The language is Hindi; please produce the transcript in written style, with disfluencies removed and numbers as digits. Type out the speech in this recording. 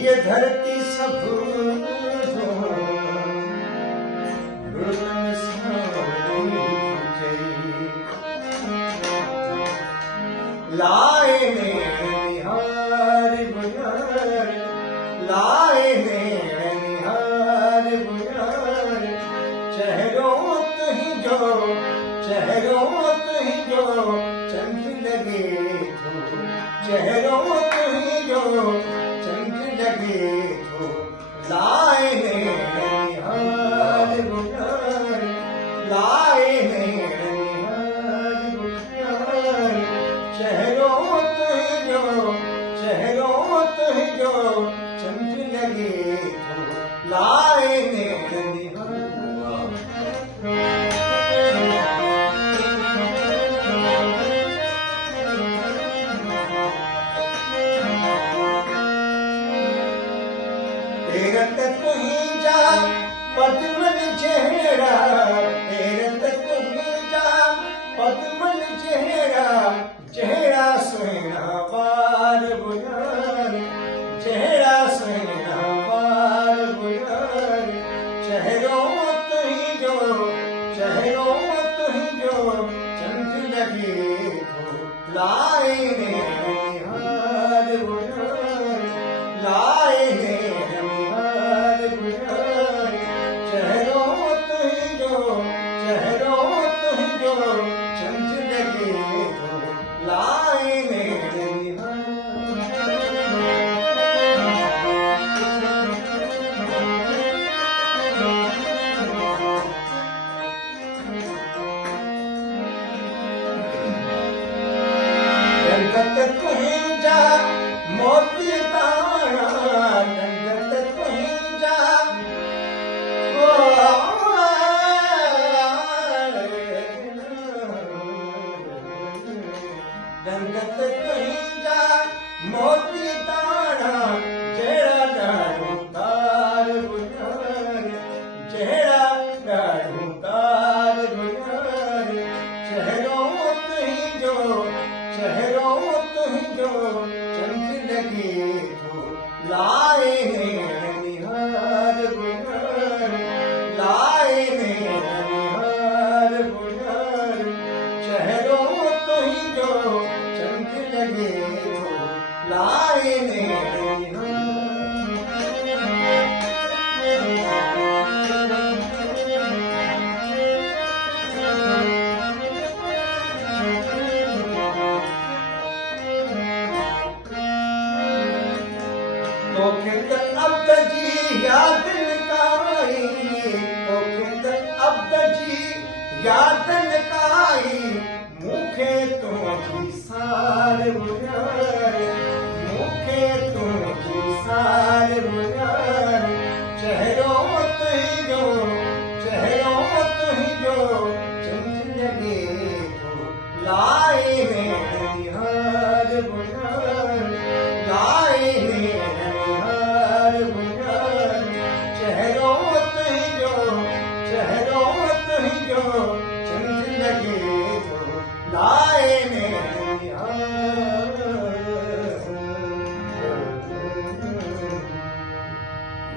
ये धरती सब लाए निहार बुयार, लाए निहार बुयार, चेहरों तुही जो, चेहरों तुही जो चंद लगे तो, चेहरों तुही जो चंद लगे तो, लाए निहार बुयार, लाए निहार बुयार, चेहरों तुही जो, चेहरों तुही जो चंद लगे तो, लाए निहार। तेरा तक ही जा पद्मल चेहरा, तेरा तक ही जा पद्मल चेहरा, चेहरा सुना पार बुयार, चेहरा सुना पार बुयार, चेहरों तुही जो, चेहरों तुही जो चंद लगे तो, लाए निहार बुयार, लाए निहार बुयार, चेहरों तुही जो, चेहरों तुही जो चंद लगे तो, लाए निहार। रंगत तुही जा मोती तारा, रंगत तुही जा रंगत तुही जा मोती तारा, जेड़ा डाढ़ू तार बुयार, जेड़ा डाढ़ू तार बुयार, चेहरों तुही जो, चेहरों तुही जो चंद लगे तो, लाए निहार बुयार, लाए निहार बुयार, चेहरों तुही जो चंद लगे तो, लाए निहार। तो फिर अब जी याद काई, तो फिर अब जी याद काई, मुखे तुझी सार बुयार, मुखे तुझी सार बुयार, चेहरों तुही जो, चेहरों तुही जो चंद लगे तो, लाए